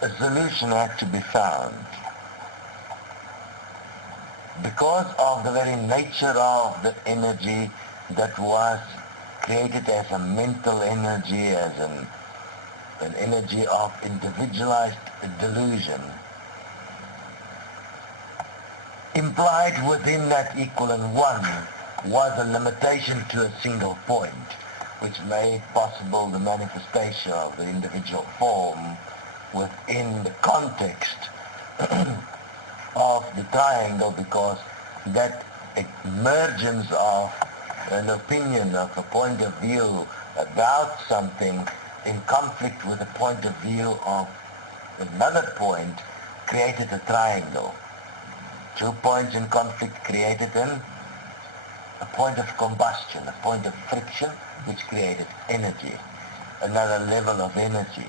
a solution had to be found. Because of the very nature of the energy that was created as a mental energy, as an energy of individualized delusion, implied within that equivalent one was a limitation to a single point, which made possible the manifestation of the individual form within the context of the triangle, because that emergence of an opinion, of a point of view about something in conflict with a point of view of another point created a triangle. 2 points in conflict created a point of combustion, a point of friction, which created energy, another level of energy.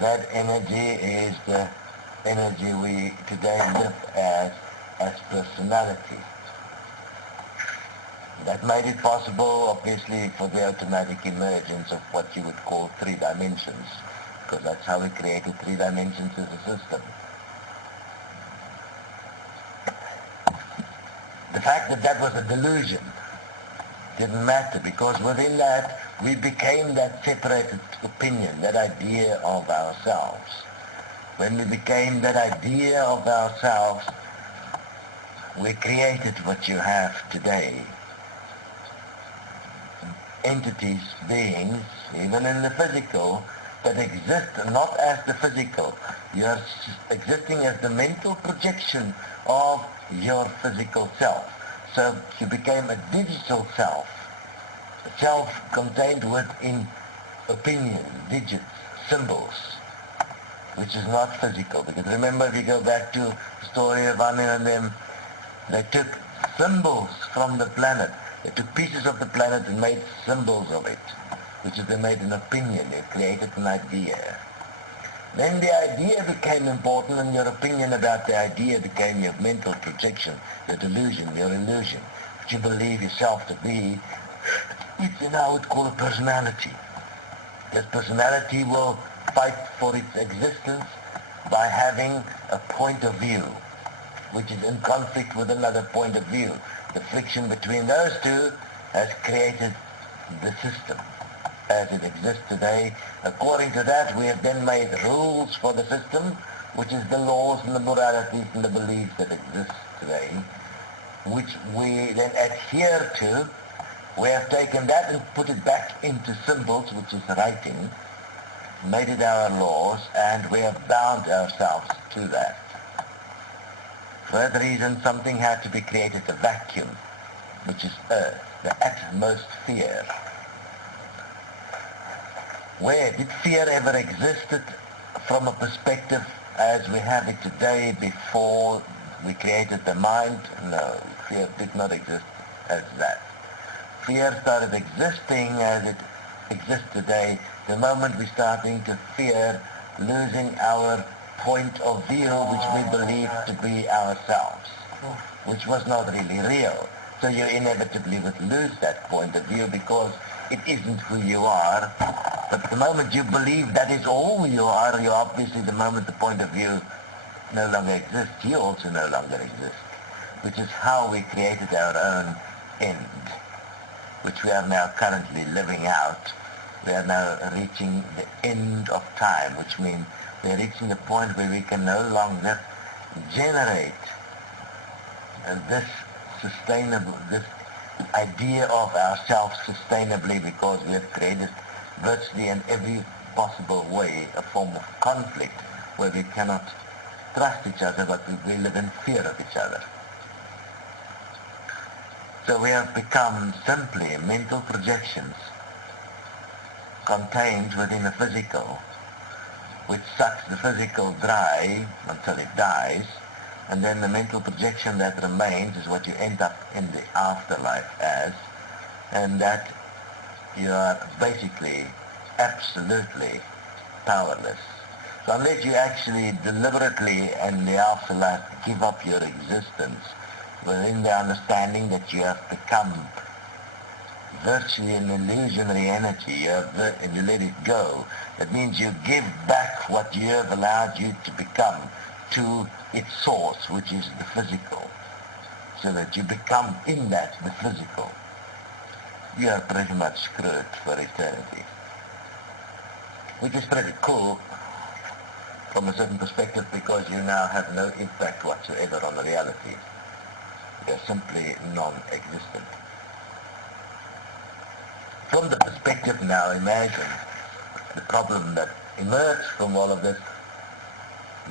That energy is the energy we today live as personality. That made it possible, obviously, for the automatic emergence of what you would call 3 dimensions, because that's how we created 3 dimensions as a system. The fact that that was a delusion didn't matter, because within that we became that separated opinion, that idea of ourselves. When we became that idea of ourselves, we created what you have today. Entities, beings, even in the physical, that exist not as the physical. You are existing as the mental projection of your physical self. So you became a digital self, a self contained within opinion, digits, symbols, which is not physical. Because remember, if you go back to the story of Anu and them, they took symbols from the planet. They took pieces of the planet and made symbols of it, which is they made an opinion. They created an idea. Then the idea became important, and your opinion about the idea became your mental projection, your delusion, your illusion, what you believe yourself to be, which you now would call a personality. This personality will fight for its existence by having a point of view, which is in conflict with another point of view. The friction between those two has created the system as it exists today. According to that, we have then made rules for the system, which is the laws and the moralities and the beliefs that exist today, which we then adhere to. We have taken that and put it back into symbols, which is writing, made it our laws, and we have bound ourselves to that. For that reason, something had to be created, a vacuum, which is Earth, the atmosphere. Where did fear ever existed from a perspective as we have it today before we created the mind? No, fear did not exist as that. Fear started existing as it exists today the moment we're starting to fear losing our point of view, which we believe to be ourselves, which was not really real. So you inevitably would lose that point of view because it isn't who you are. But the moment you believe that is all you are, you obviously, the moment the point of view no longer exists, you also no longer exist, which is how we created our own end, which we are now currently living out. We are now reaching the end of time, which means we are reaching the point where we can no longer generate this sustainable, this idea of ourselves sustainably, because we have created virtually in every possible way a form of conflict where we cannot trust each other, but we live in fear of each other. So we have become simply mental projections contained within the physical, which sucks the physical dry until it dies, and then the mental projection that remains is what you end up in the afterlife as, and that you are basically absolutely powerless. So unless you actually deliberately in the afterlife give up your existence within the understanding that you have become virtually an illusionary energy. And you let it go. That means you give back what you have allowed you to become to its source, which is the physical. So that you become in that, the physical. You are pretty much screwed for eternity. Which is pretty cool from a certain perspective, because you now have no impact whatsoever on the reality. You're simply non-existent. From the perspective now, imagine the problem that emerged from all of this.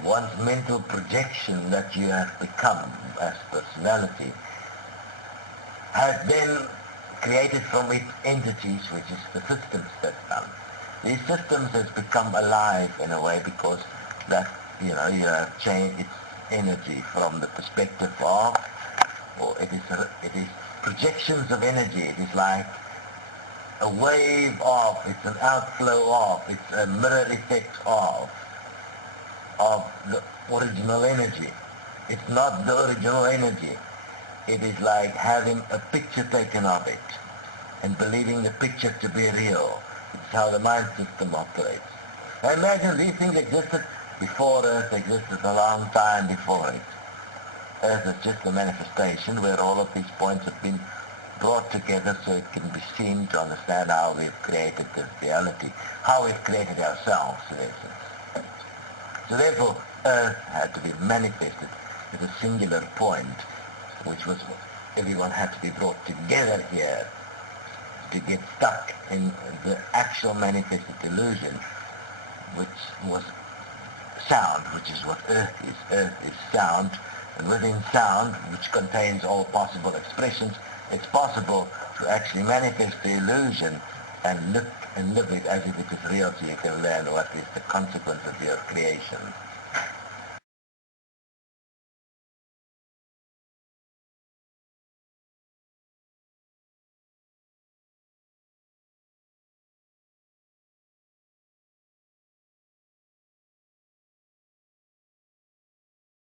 One's mental projection that you have become as personality has then created from it entities, which is the systems that come. These systems has become alive in a way, because that, you have changed its energy from the perspective of, or it is projections of energy. It is like a wave of, it's an outflow of, it's a mirror effect of the original energy. It's not the original energy. It is like having a picture taken of it and believing the picture to be real. It's how the mind system operates. Now imagine these things existed before Earth existed, a long time before it. Earth is just a manifestation where all of these points have been brought together so it can be seen to understand how we've created this reality, how we've created ourselves, in essence. So therefore, Earth had to be manifested at a singular point, which was everyone had to be brought together here to get stuck in the actual manifested illusion, which was sound, which is what Earth is. Earth is sound, and within sound, which contains all possible expressions, it's possible to actually manifest the illusion and live it as if it is real, so you can learn what is the consequence of your creation.